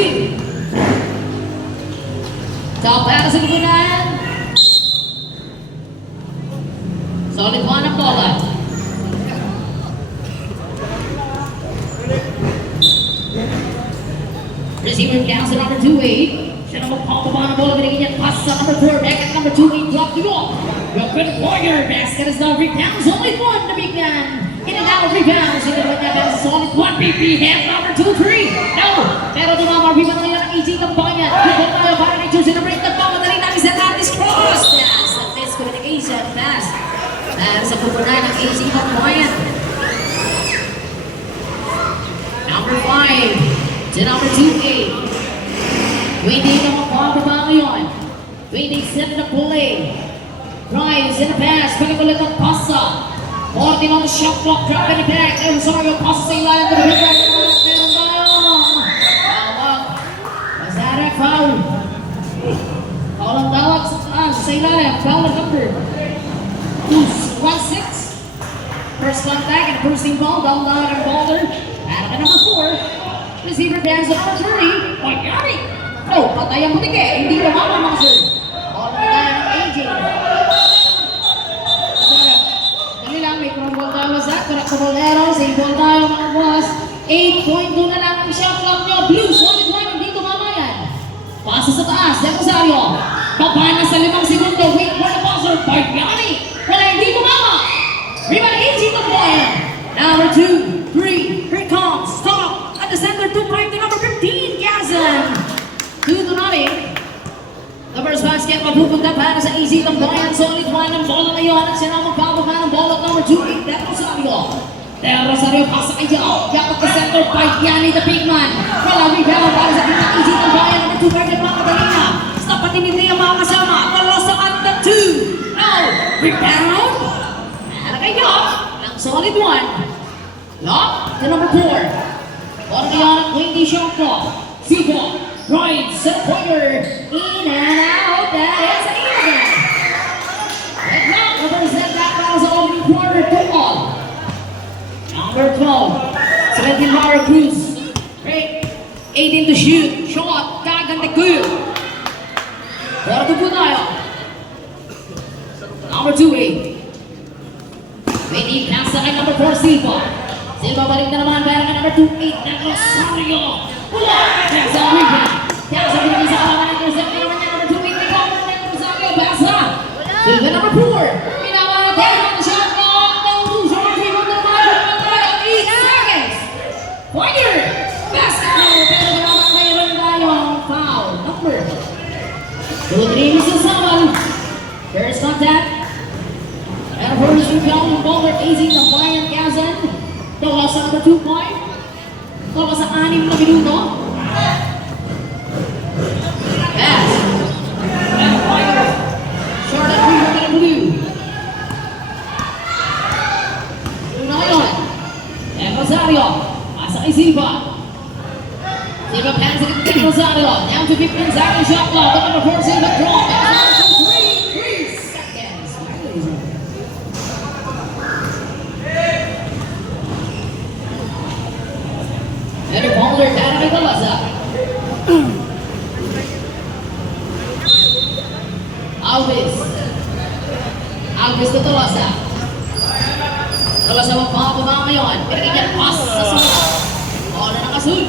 Proceed. Top para sa gugunan. Solid one ang bola. Receiver down to number 2-8. Siya naman pang bola. Binigyan niya pass sa number 4. Back at number 2-8. Drop the ball. Good Warrior. Basket is now rebounds. Only one na bigyan. In and out of rebounds. Ito naman niya sa solid 1 PP. Half number 2-3. No. Pero tumama. Rebound nila ng AG Tambangan. Good ball tayo para ni Jose na break the ball. Madali namin sa Atlas Cross. Pass. At miscommunication. Pass. Para sa pupunan ng AG Tambangan. Number 5. To number 2-8. 28 ang magpapaba ngayon. 28 na play. Drives in the pass. Pagkakulit ang pasa. 40 on the shot clock. Dropping it back. And Rosario pasa sa ilalim ng hit. Meron tayong tawag. Mazarek foul. Foul ang tawag sa ilalim. Foul ang number 1-6. First contact and first team ball. Down ang baller. Para ka number 4. Receiver down sa number 3. Pagkari! No, patay ang butik eh. Hindi naman mga sir. All na tayo ng AJ. Dali lang, may crumble tayo sa Caracolero. Same ball tayo mga boss. 8.2 na lang ang shot clock nyo. Blue, solid line, hindi tumama yan. Pasa sa taas, Del Rosario. Baba na sa 5 segundo. Wait for the buzzer. Pagkari! Wala, hindi tumama. Rebound AJ Tamboyan. Number 2, 3, here comes. Stop. The center 2-5 to number 15, Gazan. 2 to nothing. The first basket mapupunta para sa AZ Tambangan. Solid one ng bola ngayon at sila magpapaba ng bola number 2-8, Del Rosario. Del Rosario pasa kay Jao. Yapak the center 5, Yanni the big man. Wala rebound para sa kita AZ Tambangan. Number 2 guard at makadali na. Stop pati nila yung mga kasama. Talosa at the 2. No! Rebound. Para kay Jao. Ang solid one. Lock to number 4. Orlean, windy shot clock. Zico, right, set pointer, in and out, that is an even. Red Rock represent that pass opening quarter to all. Number 12, Seventeen Mara Cruz. Great, 18 to shoot, shot, kaganda good. Quarter po tayo. Number 2-8. Windy pass sa kay number 4, Zico. Silva balik na naman para kay number 2-8 na Rosario. Wala! There's a rebound. There's a rebound sa kalaman ng intercept naman niya. Number 2-8 na cover na Rosario. Basa! Silva number 4. Pinamana tayo ng shot clock. No loser. Rebound na naman. 8 seconds. Pointer! Basket! Pero naman mayroon tayo ang foul. Number 2-3 sa Samal. First contact. And first rebound ng bowler AZ Tambangan Gazan. Tola sa number 2 point. Tola sa 6 na minuto. Pass. And fire. Short at 3 ng blue. Una ngayon. And Rosario. Pasa kay Silva. Silva pass again to Rosario. Down to 15 seconds shot clock. Number 4 Silva draw. And 3 seconds. Dari Boulder, cara kay Tolosa. Alves to Tolosa. Tolosa magpapababa ngayon. Pinagigyan pass sa sunod. Bola ng Azul.